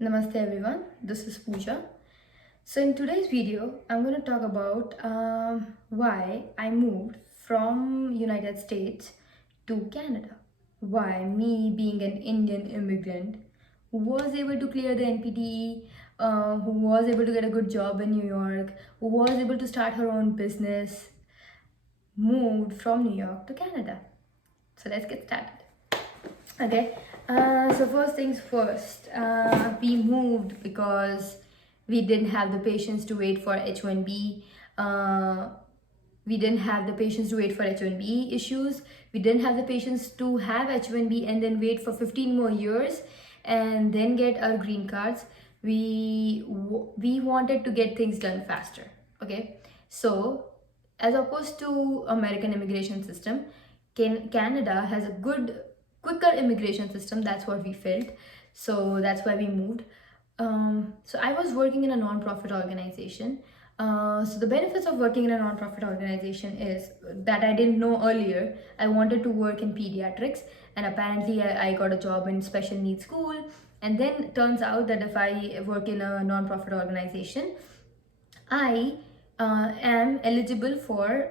Namaste everyone, this is Pooja. So in today's video, I'm going to talk about why I moved from United States to Canada. Why me being an Indian immigrant who was able to clear the NPTE, who was able to get a good job in New York, who was able to start her own business, moved from New York to Canada. So let's get started. Okay, so first things first, we moved because we didn't have the patience to wait for H1B. We didn't have the patience to wait for H1B issues. We didn't have the patience to have H1B and then wait for 15 more years and then get our green cards. We wanted to get things done faster. Okay, so as opposed to American immigration system, Canada has a quicker immigration system. That's what we felt. So that's why we moved. So I was working in a non-profit organization. So the benefits of working in a non-profit organization is that I didn't know earlier. I wanted to work in pediatrics, and apparently I got a job in special needs school. And then turns out that if I work in a non-profit organization, I am eligible for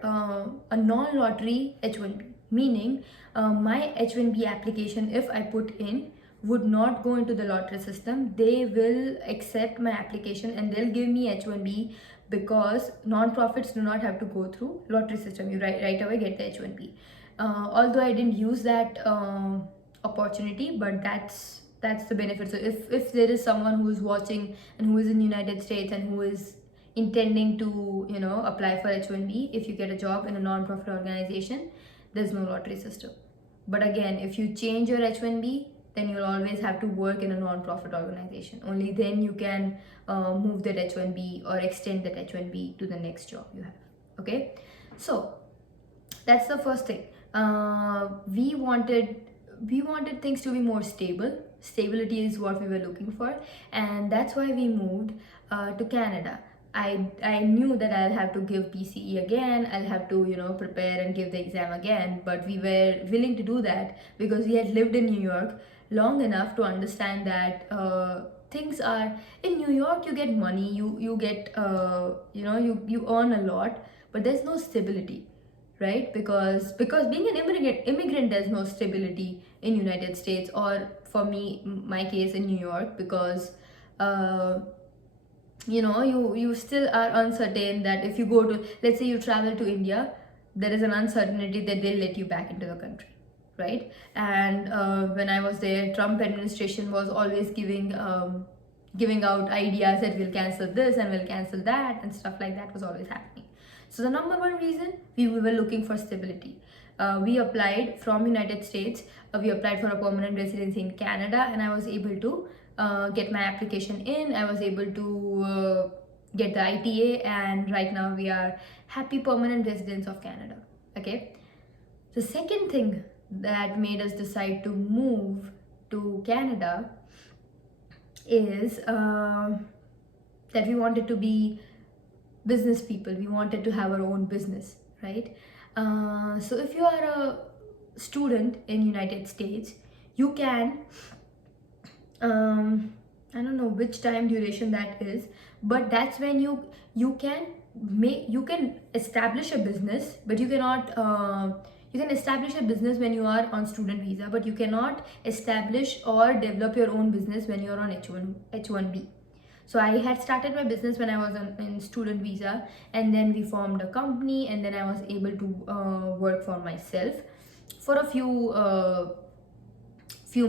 a non-lottery H1B, meaning my H1B application, if I put in, would not go into the lottery system. They will accept my application and they'll give me H1B because non-profits do not have to go through lottery system. You right away get the H1B. Although I didn't use that opportunity, but that's the benefit. So if there is someone who is watching and who is in the United States and who is intending to apply for H1B, if you get a job in a non-profit organization, there's no lottery system. But again, if you change your H1B, then you'll always have to work in a non-profit organization. Only then you can move that H1B or extend that H1B to the next job you have. Okay, so that's the first thing. We wanted things to be more stable. Stability is what we were looking for, and that's why we moved to Canada. I knew that I'll have to give PCE again. I'll have to prepare and give the exam again. But we were willing to do that because we had lived in New York long enough to understand that things are in New York. You get money. You get you earn a lot, but there's no stability, right? Because being an immigrant, there's no stability in United States, or for me, my case in New York, because uh, you still are uncertain that if you go to, let's say you travel to India, there is an uncertainty that they'll let you back into the country, right? And when I was there, Trump administration was always giving out ideas that we'll cancel this and we'll cancel that, and stuff like that was always happening. So the number one reason, we were looking for stability. We applied from United States. We applied for a permanent residency in Canada, and I was able to get my application in. I was able to get the ITA, and right now we are happy permanent residents of Canada. Okay. The second thing that made us decide to move to Canada is that we wanted to be business people. We wanted to have our own business, right? So if you are a student in United States, you can I don't know which time duration that is, but that's when you can establish a business, but you cannot you can establish a business when you are on student visa, but you cannot establish or develop your own business when you're on H1B. So I had started my business when I was in student visa, and then we formed a company, and then I was able to work for myself for a few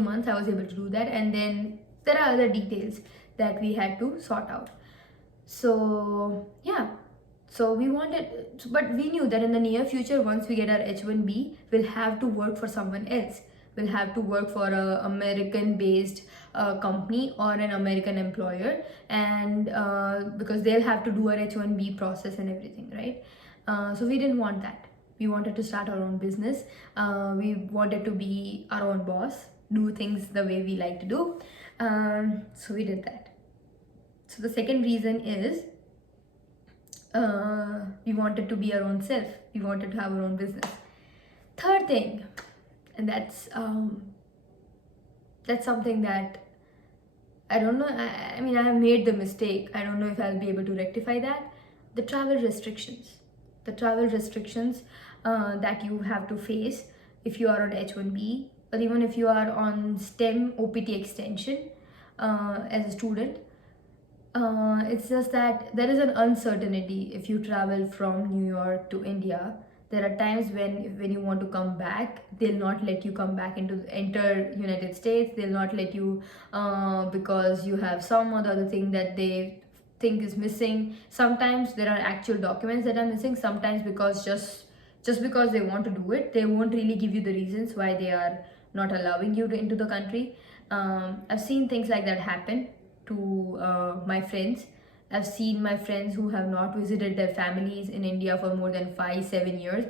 months. I was able to do that, and then there are other details that we had to sort out. So yeah, so we wanted, but we knew that in the near future, once we get our H1B, we'll have to work for someone else. We'll have to work for a American based company or an American employer, and because they'll have to do our H1B process and everything, right? So we didn't want that. We wanted to start our own business. We wanted to be our own boss, do things the way we like to do. So we did that. So the second reason is we wanted to be our own self. We wanted to have our own business. Third thing, and that's something that I don't know. I mean, I have made the mistake. I don't know if I'll be able to rectify that. The travel restrictions. The travel restrictions that you have to face if you are on H1B, or even if you are on STEM OPT extension as a student. It's just that there is an uncertainty if you travel from New York to India. There are times when you want to come back, they'll not let you come back into enter United States. They'll not let you because you have some other thing that they think is missing. Sometimes there are actual documents that are missing. Sometimes because just because they want to do it, they won't really give you the reasons why they are not allowing you to into the country. I've seen things like that happen to my friends. I've seen my friends who have not visited their families in India for more than 5-7 years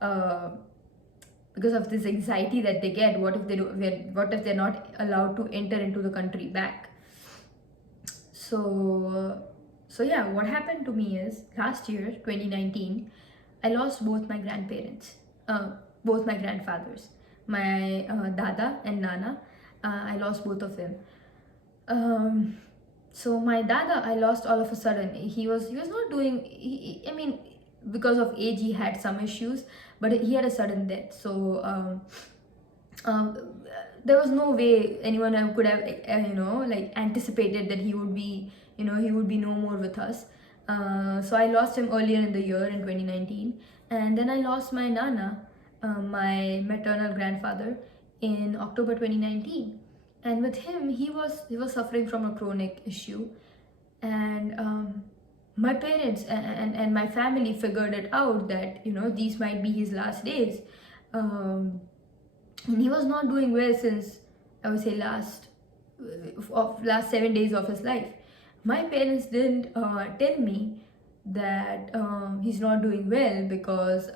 uh, because of this anxiety that they get. What if they do? What if they're not allowed to enter into the country back? So yeah, what happened to me is last year, 2019, I lost both my grandparents, both my grandfathers, my dada and nana. I lost both of them. So my dada, I lost all of a sudden. He was not doing. I mean, because of age, he had some issues, but he had a sudden death. So um, there was no way anyone could have like anticipated that he would be he would be no more with us. So I lost him earlier in the year in 2019, and then I lost my nana, my maternal grandfather, in October 2019. And with him, he was suffering from a chronic issue, and my parents and my family figured it out that these might be his last days. And he was not doing well since, I would say, last 7 days of his life. My parents didn't tell me that he's not doing well because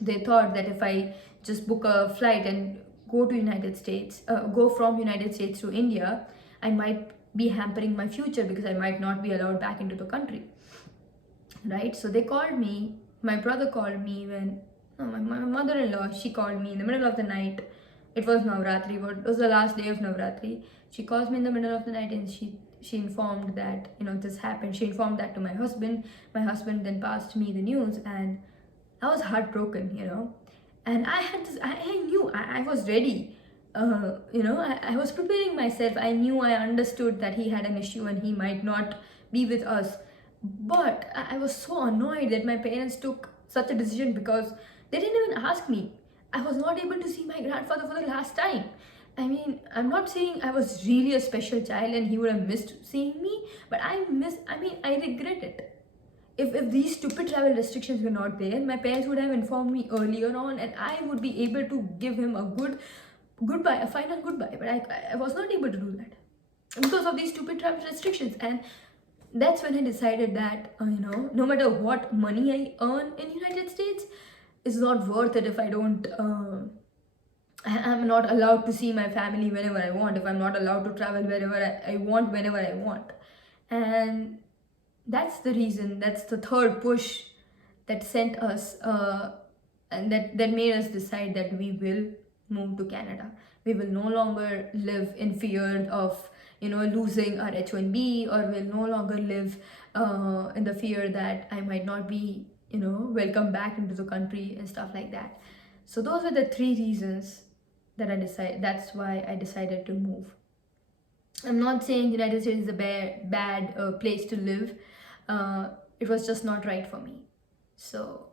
they thought that if I just book a flight and go from United States to India, I might be hampering my future because I might not be allowed back into the country, right? So they called me. My brother called me when no, my mother-in-law, she called me in the middle of the night. It was Navratri, but it was the last day of Navratri. She calls me in the middle of the night, and she informed that this happened. She informed that to my husband. My husband then passed me the news, and I was heartbroken. And I had this. I knew I was ready. I was preparing myself. I knew, I understood that he had an issue and he might not be with us. But I was so annoyed that my parents took such a decision because they didn't even ask me. I was not able to see my grandfather for the last time. I mean, I'm not saying I was really a special child and he would have missed seeing me, but I regret it. If these stupid travel restrictions were not there, my parents would have informed me earlier on, and I would be able to give him a goodbye, a final goodbye. But I was not able to do that because of these stupid travel restrictions. And that's when I decided that no matter what money I earn in United States, it's not worth it if I don't. I'm not allowed to see my family whenever I want. If I'm not allowed to travel wherever I want, whenever I want, and that's the reason. That's the third push that sent us, and that made us decide that we will move to Canada. We will no longer live in fear of losing our H1B, or will no longer live in the fear that I might not be welcome back into the country and stuff like that. So those were the three reasons that I decided. That's why I decided to move. I'm not saying United States is a bad place to live. It was just not right for me. So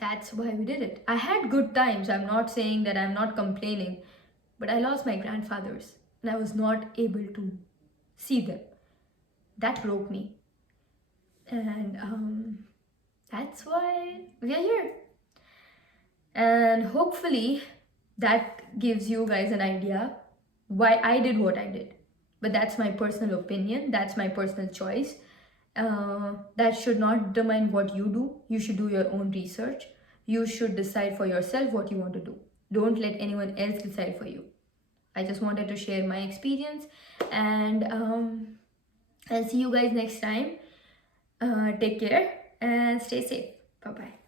that's why we did it. I had good times. I'm not saying that I'm not complaining, but I lost my grandfathers and I was not able to see them. That broke me. And that's why we are here. And hopefully that gives you guys an idea why I did what I did. But that's my personal opinion. That's my personal choice. That should not determine what you do. You should do your own research. You should decide for yourself what you want to do. Don't let anyone else decide for you. I just wanted to share my experience, and I'll see you guys next time. Take care and stay safe. Bye-bye.